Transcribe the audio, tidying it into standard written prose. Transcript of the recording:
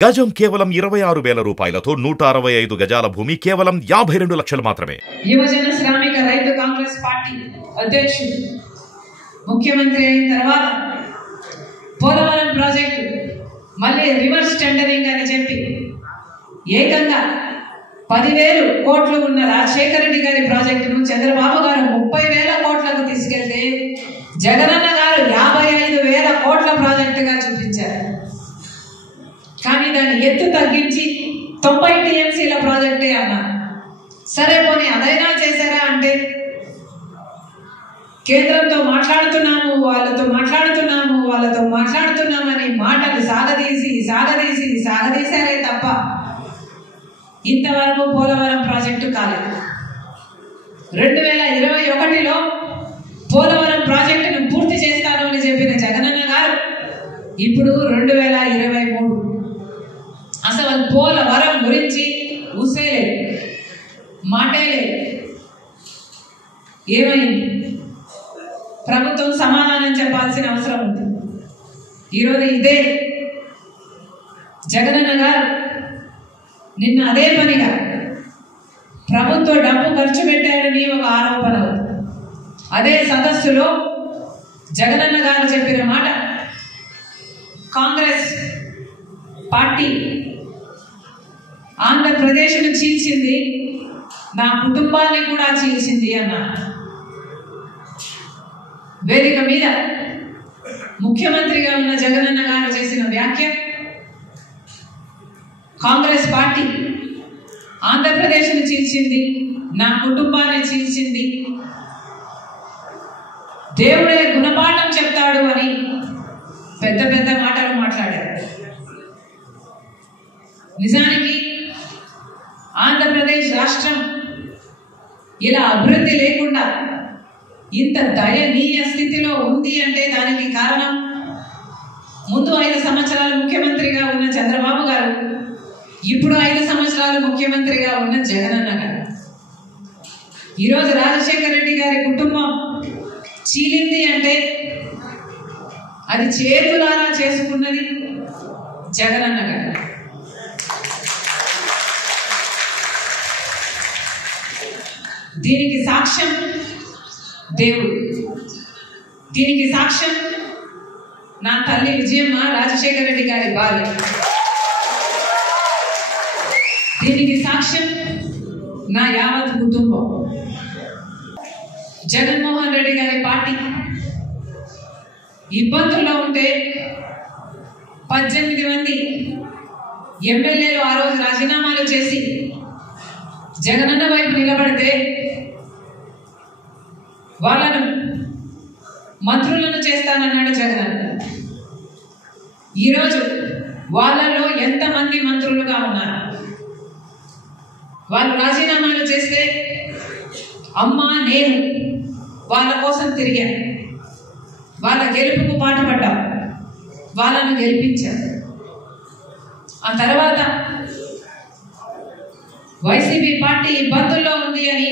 గజం కేవలం 26,000 రూపాయలతో 165 గజాల భూమి కేవలం 52 లక్షలు మాత్రమే. యువజన శ్రామిక రైతు కాంగ్రెస్ పార్టీ అధ్యక్షుడు ముఖ్యమంత్రి అయిన తర్వాత పోలవరం ప్రాజెక్టు మళ్ళీ రివర్స్ టెండరింగ్ అని చెప్పి ఏకంగా 10,000 కోట్లు ఉన్న రాజశేఖర రెడ్డి గారి ప్రాజెక్టును చంద్రబాబు గారు 30,000 కోట్లకు తీసుకెళ్తే జగనన్న గారు 55,000 కోట్ల ప్రాజెక్టుగా చూపించారు. కానీ దాన్ని ఎత్తు తగ్గించి 90 టీఎంసీల ప్రాజెక్టే అన్నారు. సరే పోనీ అదైనా చేశారా అంటే కేంద్రంతో మాట్లాడుతున్నాము వాళ్ళతో మాట్లాడుతున్నామని మాటలు సాగదీశారే తప్ప ఇంతవరకు పోలవరం ప్రాజెక్టు కాలేదు. 2021లో పోలవరం ప్రాజెక్టును పూర్తి చేస్తాను అని చెప్పిన జగనన్న గారు ఇప్పుడు 2023 అసలు పోలవరం గురించి ఊసేలేదు, మాటే లేదు. ఏమైంది? ప్రభుత్వం సమాధానం చెప్పాల్సిన అవసరం ఉంది. ఈరోజు ఇదే జగనన్న గారు నిన్న అదే పనిగా ప్రభుత్వ డబ్బు ఖర్చు పెట్టారని ఒక ఆరోపణ ఉంది. అదే సదస్సులో జగనన్న గారు చెప్పిన మాట, కాంగ్రెస్ పార్టీ ఆంధ్రప్రదేశ్ను చీల్చింది, నా కుటుంబాన్ని కూడా చీల్చింది అన్నారు. వేదిక మీద ముఖ్యమంత్రిగా ఉన్న జగనన్న గారు చేసిన వ్యాఖ్య, కాంగ్రెస్ పార్టీ ఆంధ్రప్రదేశ్ను చీల్చింది, నా కుటుంబాన్ని చీల్చింది, దేవుడే గుణపాఠం చెప్తాడు అని పెద్ద పెద్ద మాటలు మాట్లాడారు. నిజానికి ఆంధ్రప్రదేశ్ రాష్ట్రం ఇలా అభివృద్ధి లేకుండా ఇంత దయనీయ స్థితిలో ఉంది అంటే దానికి కారణం ముందు 5 సంవత్సరాలు ముఖ్యమంత్రిగా ఉన్న చంద్రబాబు గారు, ఇప్పుడు 5 సంవత్సరాలు ముఖ్యమంత్రిగా ఉన్న జగనన్న గారు. ఈరోజు రాజశేఖర రెడ్డి గారి కుటుంబం చీలింది అంటే అది చేతులారా చేసుకున్నది జగనన్న గారు. దీనికి సాక్ష్యం దేవుడు, దీనికి సాక్ష్యం నా తల్లి విజయమ్మ, రాజశేఖర రెడ్డి గారి భార్య, దీనికి సాక్ష్యం నా యావత్ కుటుంబం. జగన్మోహన్ రెడ్డి గారి పార్టీ ఇబ్బందుల్లో ఉంటే 18 మంది ఎమ్మెల్యేలు ఆ రోజు రాజీనామాలు చేసి జగనన్న వైపు నిలబడితే వాళ్ళను మంత్రులను చేస్తానన్నాడు జగనన్న. ఈరోజు వాళ్ళలో ఎంతమంది మంత్రులుగా ఉన్నారు? వాళ్ళు రాజీనామాలు చేస్తే అమ్మా నేను వాళ్ళ కోసం తిరిగాను, వాళ్ళ గెలుపుకు పాటుపడ్డాం, వాళ్ళను గెలిపించాం. ఆ తర్వాత వైసీపీ పార్టీ ఇబ్బందుల్లో ఉంది అని